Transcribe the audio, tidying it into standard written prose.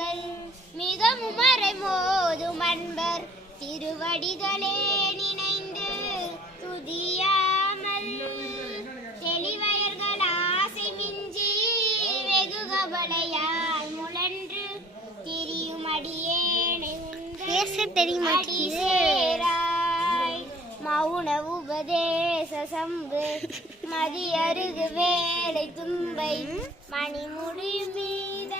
எங்கள் மிக முமரை மோதும் அன்பர் திருவடிகளே நினைந்து துதியாமல் தெளிவயர்கள் ஆசை மிஞ்சி வெகு கவலையால் முழன்று திரியும் அடியேனை அடிசேராய் மௌன உபதேச சம்பு மதியருகு வேலை தும்பை மணிமுடி மீத